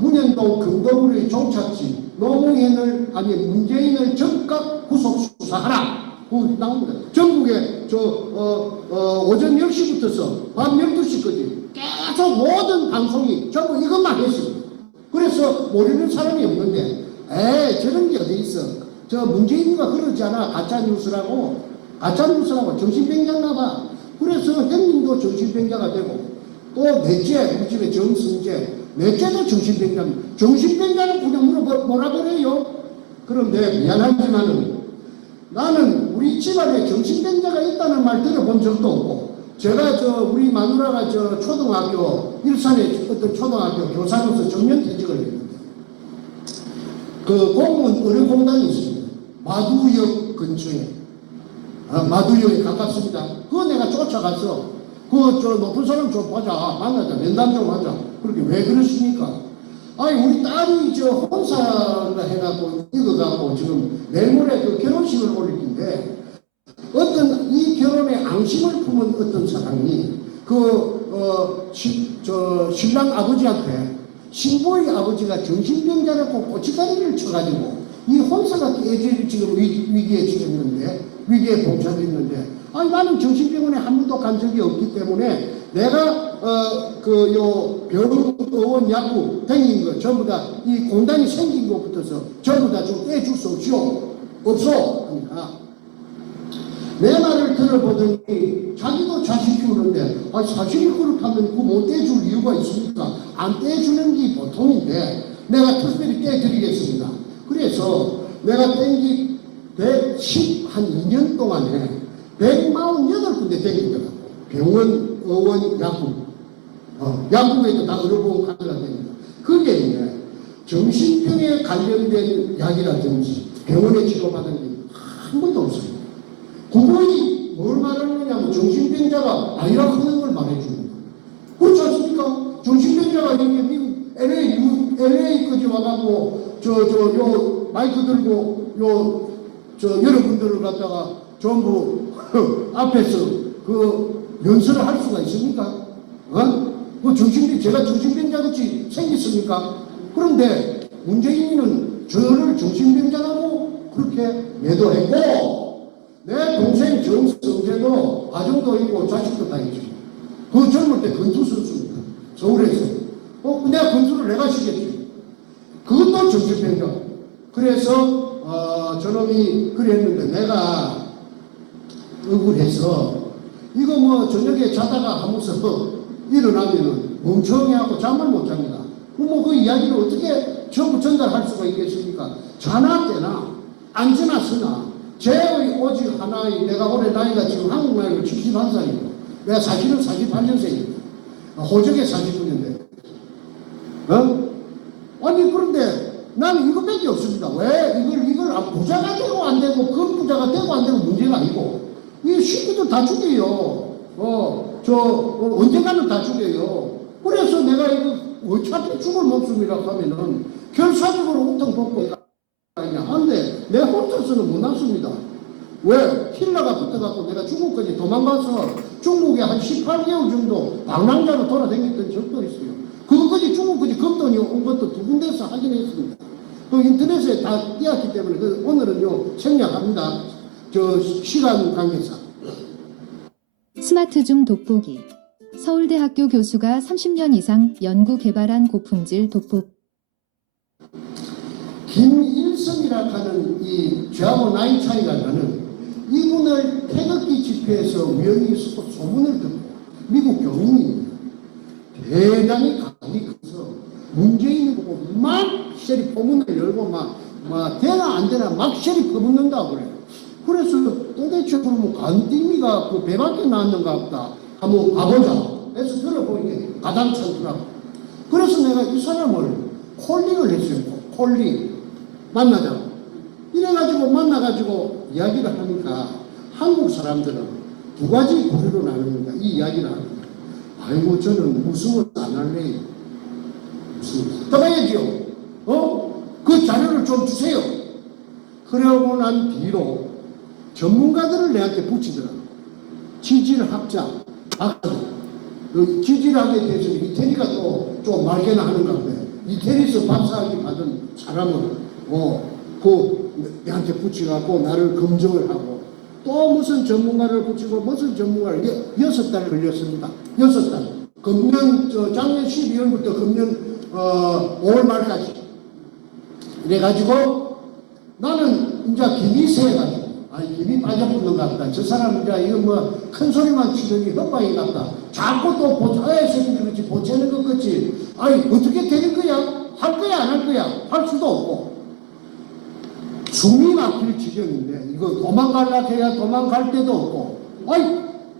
문현동 금도구리 종착지 노무현을 아니 문재인을 즉각 구속 수사하라. 그거 나옵니다. 전국에 오전 10시부터서 밤 12시까지 계속 모든 방송이 전부 이것만 했습니다. 그래서 모르는 사람이 없는데 저런 게 어디 있어. 저 문재인이가 그러지 않아. 가짜뉴스라고 정신병자나 봐. 그래서 형님도 정신병자가 되고 또 넷째 우리 집에 정승재 넷째도 정신병자입니다. 정신병자는 그냥 몰아버려요. 그런데 미안하지만은 나는 우리 집안에 정신병자가 있다는 말 들어본 적도 없고 제가 우리 마누라가 초등학교 일산에 어떤 초등학교 교사로서 정년퇴직을 했는데 그 공무원 의료공단이 있습니다. 마두역 근처에 마두역에 가깝습니다. 그거 내가 쫓아가서 높은 사람 좀 보자 만나자 면담 좀 하자. 그렇게 왜 그러십니까? 아니 우리 딸이 혼사를 해갖고 이거갖고 지금 내일 모레 결혼식을 올릴 텐데 어떤 이 결혼에 앙심을 품은 어떤 사람이 신랑 아버지한테 신부의 아버지가 정신병자라고 고치다리를 쳐가지고 이 혼사가 지금 위기에 처했는데 위기에 봉착했는데 아니 나는 정신병원에 한 번도 간 적이 없기 때문에 내가 병원 약국 댕긴 거 전부 다 이 공단이 생긴 것부터서 전부 다 좀 떼줄 수 없어 하니까 내 말을 들어보더니 자기도 자식 키우는데 자식이 그렇다면 못 떼줄 이유가 있습니까? 안 떼주는 게 보통인데 내가 특별히 떼드리겠습니다. 그래서 내가 땡기 112년 동안에 148군데 땡기더라고. 병원, 의원, 약국. 약국에도 다 의료보험 카드가 됩니다. 그게 이제 정신병에 관련된 약이라든지 병원에 치료받은 게 한 번도 없습니다. 그분이 뭘 말하느냐면 정신병자가 아니라 하는 걸 말해줍니다. 그렇지 않습니까? 정신병자가 이렇게 미국 LA까지 와갖고 요 마이크 들고 여러분들을 갖다가 전부 앞에서 연설을 할 수가 있습니까? 제가 정신병자같이 생겼습니까? 그런데 문재인은 저를 정신병자라고 그렇게 매도했고 내 동생 정성재도 가정도 있고 자식도 다 있죠. 그 젊을 때 권투 선수입니다. 서울에서. 내가 권투를 내가 시켰지. 그것도 정신병자. 그래서 저놈이 그랬는데 내가 억울해서 이거 저녁에 자다가 하면서 일어나면은 멍청해하고 잠을 못 잡니다. 그 이야기를 어떻게 전부 전달할 수가 있겠습니까? 자나 깨나 앉으나 서나 제의 오직 하나의 내가 올해 나이가 지금 한국 나이로 71살이고 내가 사실은 48년생입니다. 호적에 49년대. 아니 그런데 나는 이것밖에 없습니다. 왜 이걸 부자가 되고 안 되고 그 부자가 되고 안 되고 문제가 아니고 이 식구들 다 죽여요. 언젠가는 다 죽여요. 그래서 내가 이거 어차피 죽을 목숨이라고 하면은 결사적으로 옥통 벗고 하는데 내 혼자서는 못 났습니다. 왜? 힐러가 붙어갖고 내가 중국까지 도망가서 중국에 한 18개월 정도 방랑자로 돌아다녔던 적도 있어요. 그것까지 중국까지 겁돈이 온 것도 두 군데서 하긴 했습니다. 그 인터넷에 다 띄었기 때문에 오늘은요 생략합니다. 저 시간 관계상. 스마트중 돋보기. 서울대학교 교수가 30년 이상 연구 개발한 고품질 돋보기. 김일성이라 하는 이 저하고 나이 차이가 나는 이분을 태극기 집회에서 우연히 소문을 듣고 미국 교민이 대단히 감이 커서 문재인을 보고 막 쉐리 포문을 열고 막 되나 안 되나 막 쉐리 퍼붓는다고 그래요. 그래서 도대체 그러면 간띠미가 그 배밖에 나왔는가 보다 한번 가보자 해서 들어보니까 가당찮더라고. 그래서 내가 이 사람을 콜링을 했어요. 콜링 만나자고. 이래가지고 만나가지고 이야기를 하니까 한국 사람들은 두 가지 부류로 나눕니다. 이 이야기를 합니다. 아이고 저는 무승을 안 할래요. 무승을 떠가야지요. 그 자료를 좀 주세요. 그러고 난 뒤로 전문가들을 내한테 붙이더라고. 지질학자, 박사. 그 지질학에 대해서는 이태리가 또 좀 말개나 하는 건데 이태리에서 박사학위 받은 사람을 내한테 붙여갖고 나를 검증을 하고 또 무슨 전문가를 붙이고 무슨 전문가를 6달 걸렸습니다. 6달. 금년 작년 12월부터 금년 5월 말까지. 이래가지고 나는 이제 김이 세가지고 김이 빠져붙는가 보다. 저 사람 이제 이거 뭐 큰 소리만 치더니 헛방이 같다. 자꾸 또 새끼들 그렇지 보채는 것 같지. 어떻게 되는 거야? 할 거야 안 할 거야? 할 수도 없고. 숨이 막힐 지경인데 이거 도망갈라 해야 도망갈 데도 없고.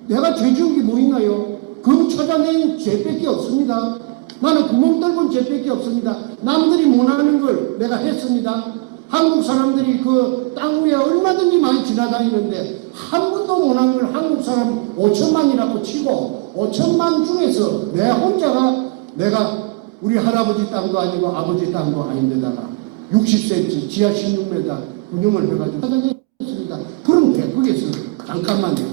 내가 죄 지은 게 뭐 있나요? 그 찾아낸 죄밖에 없습니다. 나는 구멍 뚫은 죄밖에 없습니다. 남들이 못하는 걸 내가 했습니다. 한국 사람들이 그 땅 위에 얼마든지 많이 지나다니는데 한 번도 못한 걸 한국 사람 5천만이라고 치고 5천만 중에서 내 혼자가 내가 우리 할아버지 땅도 아니고 아버지 땅도 아닌데다가 60cm 지하 16m 운영을 해가지고 찾아냈습니다. 그런데 거기서 잠깐만요.